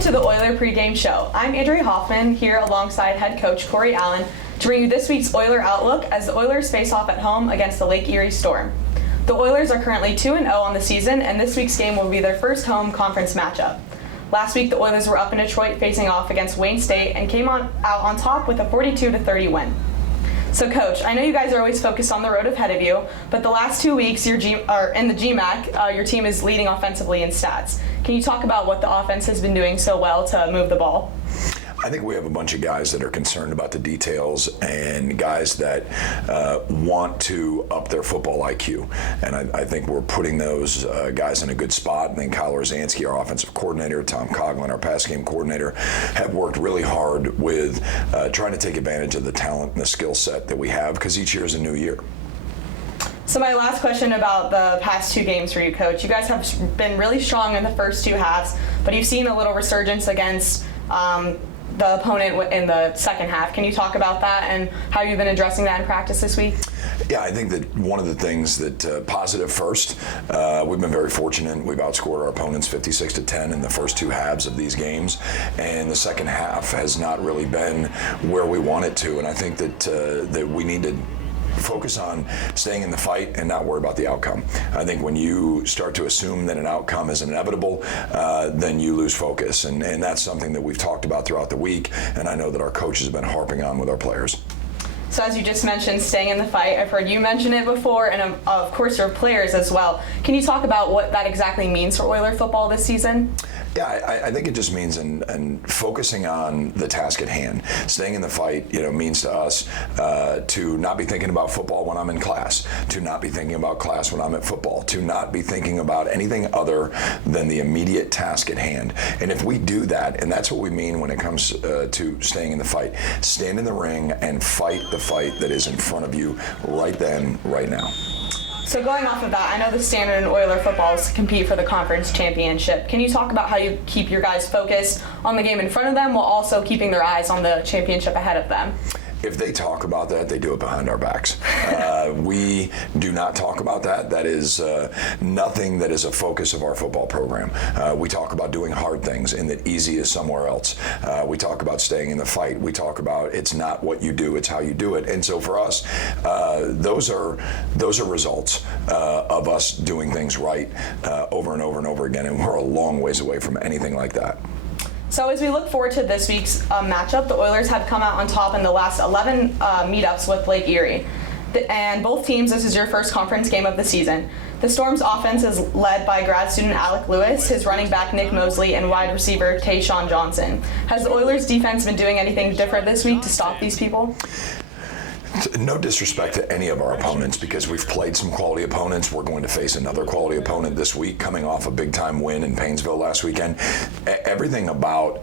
Welcome to the Oiler pregame show. I'm Andrea Hoffman here alongside head coach Kory Allen to bring you this week's Oiler outlook as the Oilers face off at home against the Lake Erie Storm. The Oilers are currently 2-0 on the season, and this week's game will be their first home conference matchup. Last week, the Oilers were up in Detroit facing off against Wayne State and came out on top with a 42-30 win. So, Coach, I know you guys are always focused on the road ahead of you, but the last 2 weeks in the GMAC, your team is leading offensively in stats. Can you talk about what the offense has been doing so well to move the ball? I think we have a bunch of guys that are concerned about the details and guys that want to up their football IQ. And I think we're putting those guys in a good spot. I think Kyle Rosansky, our offensive coordinator, Tom Coughlin, our pass game coordinator, have worked really hard with trying to take advantage of the talent and the skill set that we have, because each year is a new year. So my last question about the past two games for you, Coach. You guys have been really strong in the first two halves, but you've seen a little resurgence against the opponent in the second half. Can you talk about that and how you've been addressing that in practice this week? Yeah, I think that one of the things that positive first, we've been very fortunate. We've outscored our opponents 56-10 in the first two halves of these games, and the second half has not really been where we want it to. And I think that we need to focus on staying in the fight and not worry about the outcome. I think when you start to assume that an outcome is inevitable, then you lose focus. And that's something that we've talked about throughout the week, and I know that our coach has been harping on with our players. So as you just mentioned, staying in the fight, I've heard you mention it before, and of course your players as well. Can you talk about what that exactly means for Oiler football this season? Yeah, I think it just means in focusing on the task at hand. Staying in the fight, means to us to not be thinking about football when I'm in class, to not be thinking about class when I'm at football, to not be thinking about anything other than the immediate task at hand. And if we do that, and that's what we mean when it comes to staying in the fight, stand in the ring and fight the fight that is in front of you right then, right now. So going off of that, I know the standard in Oiler football is to compete for the conference championship. Can you talk about how you keep your guys focused on the game in front of them while also keeping their eyes on the championship ahead of them? If they talk about that, they do it behind our backs. We do not talk about that. That is nothing that is a focus of our football program. We talk about doing hard things and that easy is somewhere else. We talk about staying in the fight. We talk about it's not what you do, it's how you do it. And so for us, those are results of us doing things right over and over and over again, and we're a long ways away from anything like that. So as we look forward to this week's matchup, the Oilers have come out on top in the last 11 meetups with Lake Erie. And both teams, this is your first conference game of the season. The Storm's offense is led by grad student Alec Lewis, his running back Nick Mosley, and wide receiver Tayshawn Johnson. Has the Oilers defense been doing anything different this week to stop these people? No disrespect to any of our opponents, because we've played some quality opponents. We're going to face another quality opponent this week, coming off a big-time win in Paynesville last weekend. Everything about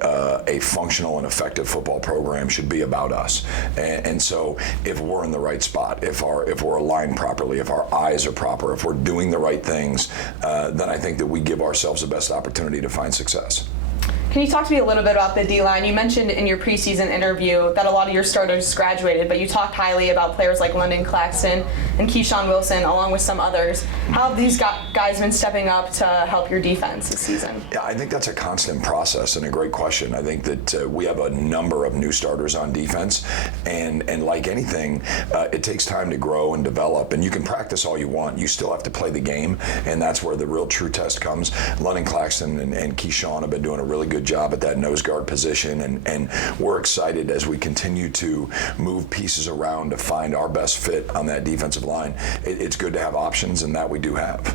a functional and effective football program should be about us. And so if we're in the right spot, if we're aligned properly, if our eyes are proper, if we're doing the right things, then I think that we give ourselves the best opportunity to find success. Can you talk to me a little bit about the D-line? You mentioned in your preseason interview that a lot of your starters graduated, but you talked highly about players like London Claxton and Keyshawn Wilson, along with some others. How have these guys been stepping up to help your defense this season? Yeah, I think that's a constant process and a great question. I think that we have a number of new starters on defense, and like anything, it takes time to grow and develop, and you can practice all you want. You still have to play the game, and that's where the real true test comes. London Claxton and Keyshawn have been doing a really good job at that nose guard position, and we're excited as we continue to move pieces around to find our best fit on that defensive line. It's good to have options, and that we do have.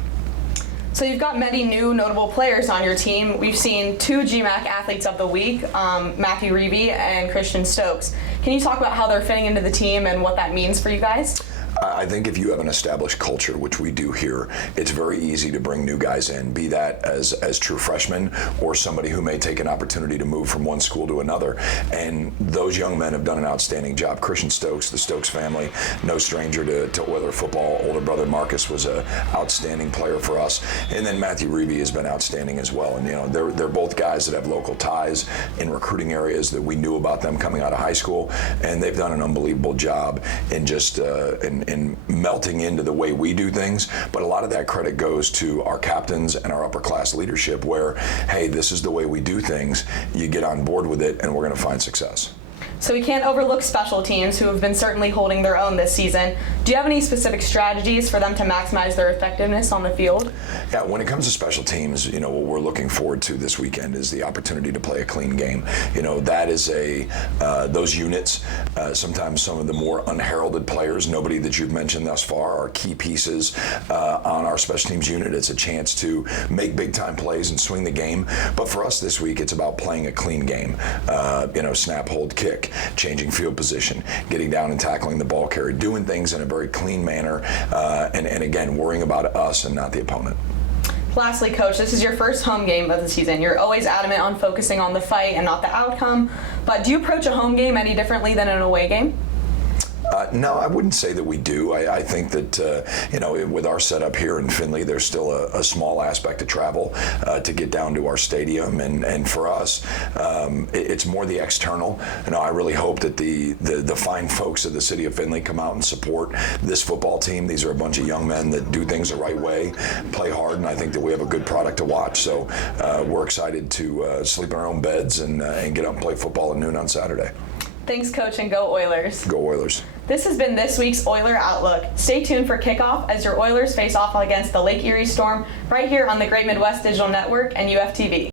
So you've got many new notable players on your team. We've seen two GMAC athletes of the week, Matthew Reeve and Christian Stokes. Can you talk about how they're fitting into the team and what that means for you guys? I think if you have an established culture, which we do here, it's very easy to bring new guys in, be that as true freshmen or somebody who may take an opportunity to move from one school to another. And those young men have done an outstanding job. Christian Stokes, the Stokes family, no stranger to Oiler football. Older brother Marcus was an outstanding player for us. And then Matthew Reeve has been outstanding as well. And they're both guys that have local ties in recruiting areas that we knew about them coming out of high school. And they've done an unbelievable job in just in melting into the way we do things, but a lot of that credit goes to our captains and our upper class leadership where, hey, this is the way we do things, you get on board with it and we're going to find success. So we can't overlook special teams who have been certainly holding their own this season. Do you have any specific strategies for them to maximize their effectiveness on the field? Yeah, when it comes to special teams, what we're looking forward to this weekend is the opportunity to play a clean game. That is those units, sometimes some of the more unheralded players, nobody that you've mentioned thus far, are key pieces on our special teams unit. It's a chance to make big time plays and swing the game. But for us this week, it's about playing a clean game. Snap, hold, kick, changing field position, getting down and tackling the ball carrier, doing things in a very clean manner, and again, worrying about us and not the opponent. Lastly, Coach, this is your first home game of the season. You're always adamant on focusing on the fight and not the outcome, but do you approach a home game any differently than an away game? No, I wouldn't say that we do. I think that, with our setup here in Findlay, there's still a small aspect of travel to get down to our stadium. And for us, it's more the external. I really hope that the fine folks of the city of Findlay come out and support this football team. These are a bunch of young men that do things the right way, play hard, and I think that we have a good product to watch. So we're excited to sleep in our own beds and get up and play football at noon on Saturday. Thanks, Coach, and go Oilers. Go Oilers. This has been this week's Oiler Outlook. Stay tuned for kickoff as your Oilers face off against the Lake Erie Storm right here on the Great Midwest Digital Network and UFTV.